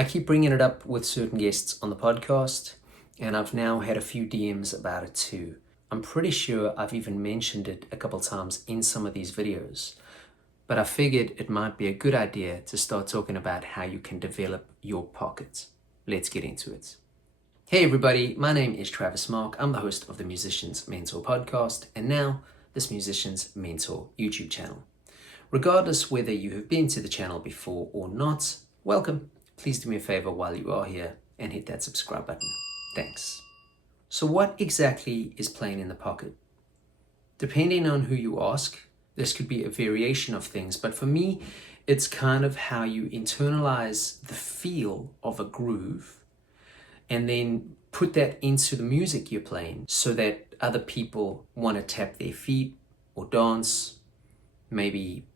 I keep bringing it up with certain guests on the podcast, and I've now had a few DMs about it too. I'm pretty sure I've even mentioned it a couple times in some of these videos, but I figured it might be a good idea to start talking about how you can develop your pockets. Let's get into it. Hey everybody, my name is Travis Mark. I'm the host of the Musician's Mentor podcast, and now this Musician's Mentor YouTube channel. Regardless whether you have been to the channel before or not, welcome. Please do me a favor while you are here and hit that subscribe button. Thanks. So what exactly is playing in the pocket? Depending on who you ask, this could be a variation of things, but for me, it's kind of how you internalize the feel of a groove and then put that into the music you're playing so that other people want to tap their feet or dance, maybe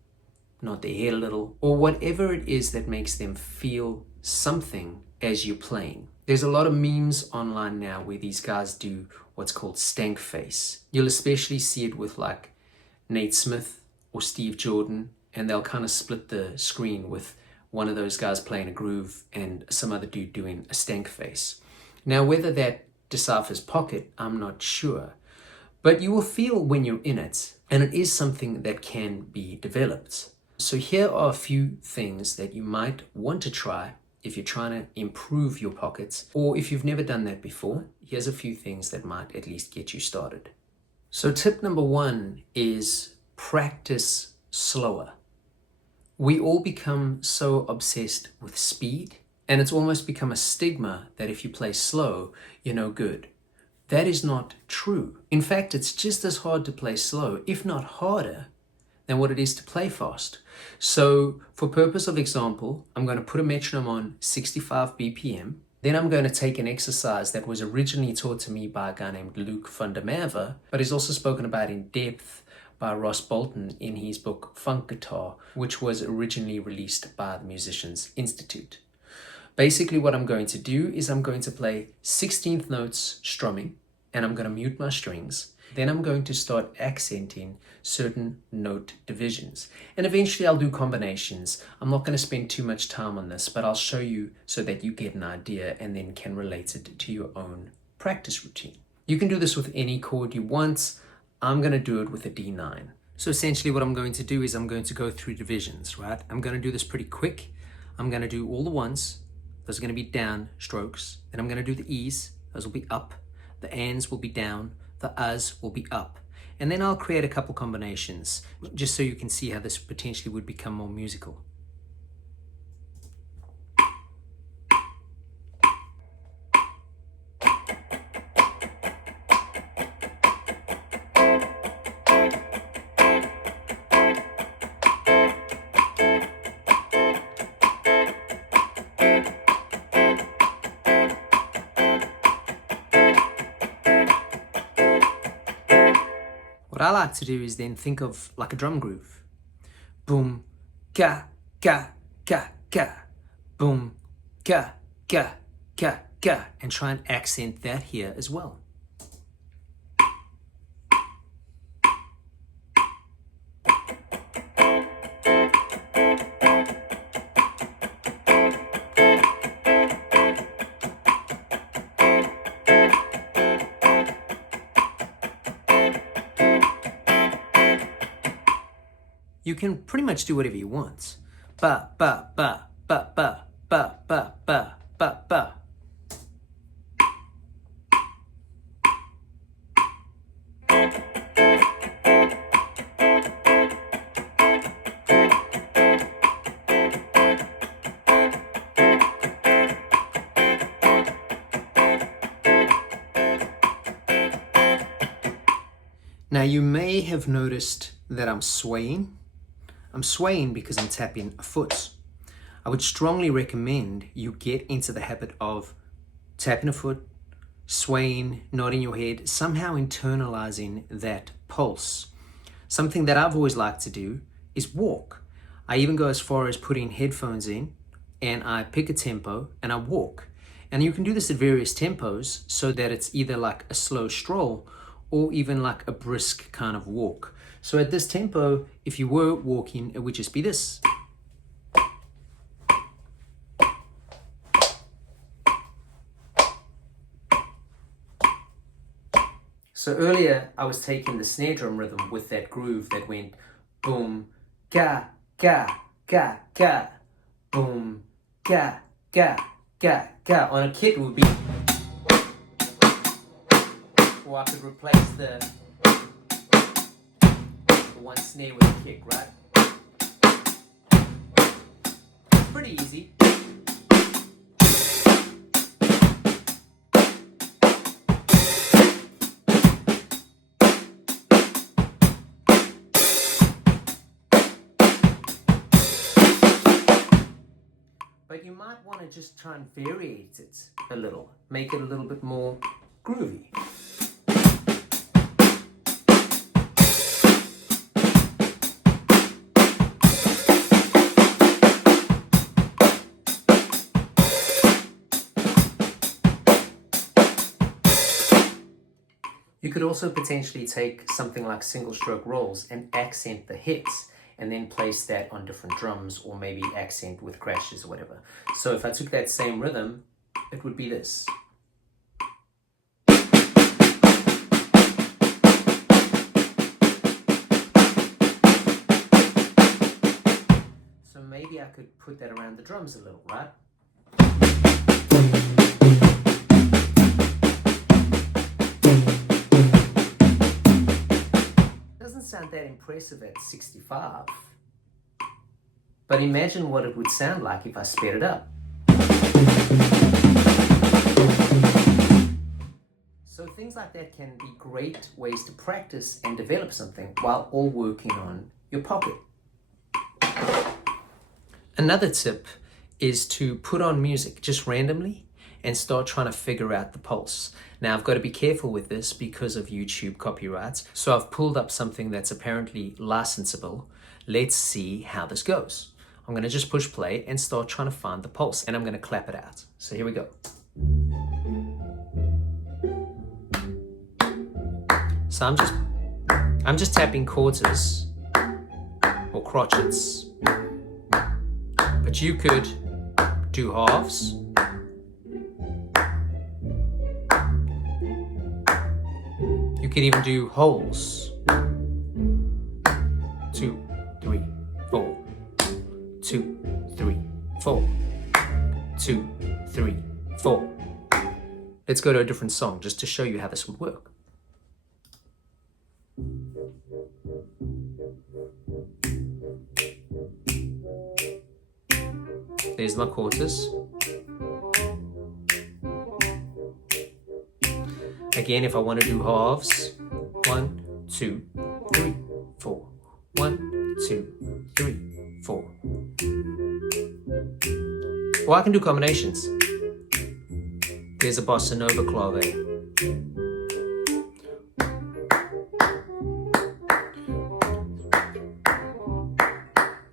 nod their head a little, or whatever it is that makes them feel something as you're playing. There's a lot of memes online now where these guys do what's called stank face. You'll especially see it with like Nate Smith or Steve Jordan, and they'll kind of split the screen with one of those guys playing a groove and some other dude doing a stank face. Now, whether that deciphers pocket, I'm not sure, but you will feel when you're in it, and it is something that can be developed. So here are a few things that you might want to try if you're trying to improve your pockets, or if you've never done that before. Here's a few things that might at least get you started. So tip number one is practice slower. We all become so obsessed with speed, and it's almost become a stigma that if you play slow, you're no good. That is not true. In fact, it's just as hard to play slow, if not harder, than what it is to play fast. So for purpose of example, I'm going to put a metronome on 65 BPM. Then I'm going to take an exercise that was originally taught to me by a guy named Luke van der Merwe, but is also spoken about in depth by Ross Bolton in his book Funk Guitar, which was originally released by the Musicians Institute. Basically what I'm going to do is I'm going to play 16th notes strumming, and I'm going to mute my strings. Then I'm going to start accenting certain note divisions. And eventually I'll do combinations. I'm not going to spend too much time on this, but I'll show you so that you get an idea and then can relate it to your own practice routine. You can do this with any chord you want. I'm going to do it with a D9. So essentially what I'm going to do is I'm going to go through divisions, right? I'm going to do this pretty quick. I'm going to do all the ones. Those are going to be down strokes. Then I'm going to do the E's. Those will be up. The ands will be down. The us will be up. And then I'll create a couple combinations just so you can see how this potentially would become more musical. What I like to do is then think of like a drum groove. Boom, ga, ga, ga, ga. Boom, ga, ga, ga, ga. And try and accent that here as well. You can pretty much do whatever you want. Ba, ba, ba, ba, ba, ba, ba, ba, ba, ba. Now you may have noticed that I'm swaying. I'm swaying because I'm tapping a foot. I would strongly recommend you get into the habit of tapping a foot, swaying, nodding your head, somehow internalizing that pulse. Something that I've always liked to do is walk. I even go as far as putting headphones in and I pick a tempo and I walk. And you can do this at various tempos so that it's either like a slow stroll or even like a brisk kind of walk. So at this tempo, if you were walking, it would just be this. So earlier I was taking the snare drum rhythm with that groove that went boom, ga, ga, ga, ga, boom, ga, ga, ga, ga. On a kit it would be, or I could replace the one snare with a kick, right? Pretty easy. But you might want to just try and variate it a little, make it a little bit more groovy. You could also potentially take something like single stroke rolls and accent the hits and then place that on different drums, or maybe accent with crashes or whatever. So if I took that same rhythm, it would be this. So maybe I could put that around the drums a little, right? Sound that impressive at 65, but imagine what it would sound like if I sped it up. So things like that can be great ways to practice and develop something while all working on your pocket. Another tip is to put on music just randomly and start trying to figure out the pulse. Now I've got to be careful with this because of YouTube copyrights, so I've pulled up something that's apparently licensable. Let's see how this goes. I'm going to just push play and start trying to find the pulse, and I'm going to clap it out. So here we go. So I'm just tapping quarters or crotchets, but you could do halves. You could even do wholes. 2, 3, 4. 2, 3, 4. 2, 3, 4. Let's go to a different song just to show you how this would work. There's my quarters. Again, if I want to do halves, 1, 2, 3, 4. 1, 2, 3, 4. Or I can do combinations. There's a bossa nova clave.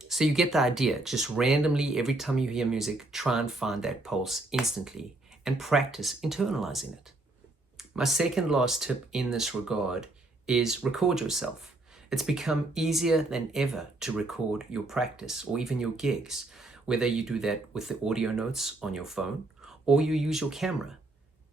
So you get the idea. Just randomly, every time you hear music, try and find that pulse instantly and practice internalizing it. My second last tip in this regard is record yourself. It's become easier than ever to record your practice or even your gigs, whether you do that with the audio notes on your phone or you use your camera.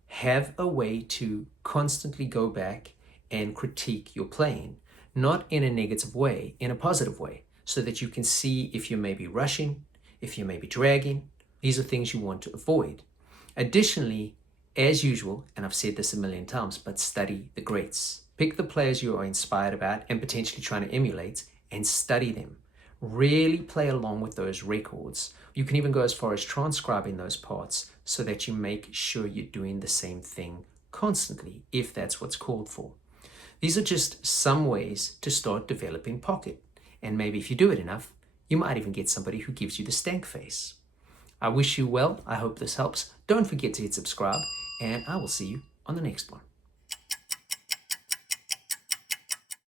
Have a way to constantly go back and critique your playing, not in a negative way, in a positive way, so that you can see if you may be rushing, if you may be dragging. These are things you want to avoid. Additionally, as usual, and I've said this a million times, but study the greats. Pick the players you are inspired about and potentially trying to emulate and study them. Really play along with those records. You can even go as far as transcribing those parts so that you make sure you're doing the same thing constantly, if that's what's called for. These are just some ways to start developing pocket. And maybe if you do it enough, you might even get somebody who gives you the stank face. I wish you well. I hope this helps. Don't forget to hit subscribe, and I will see you on the next one.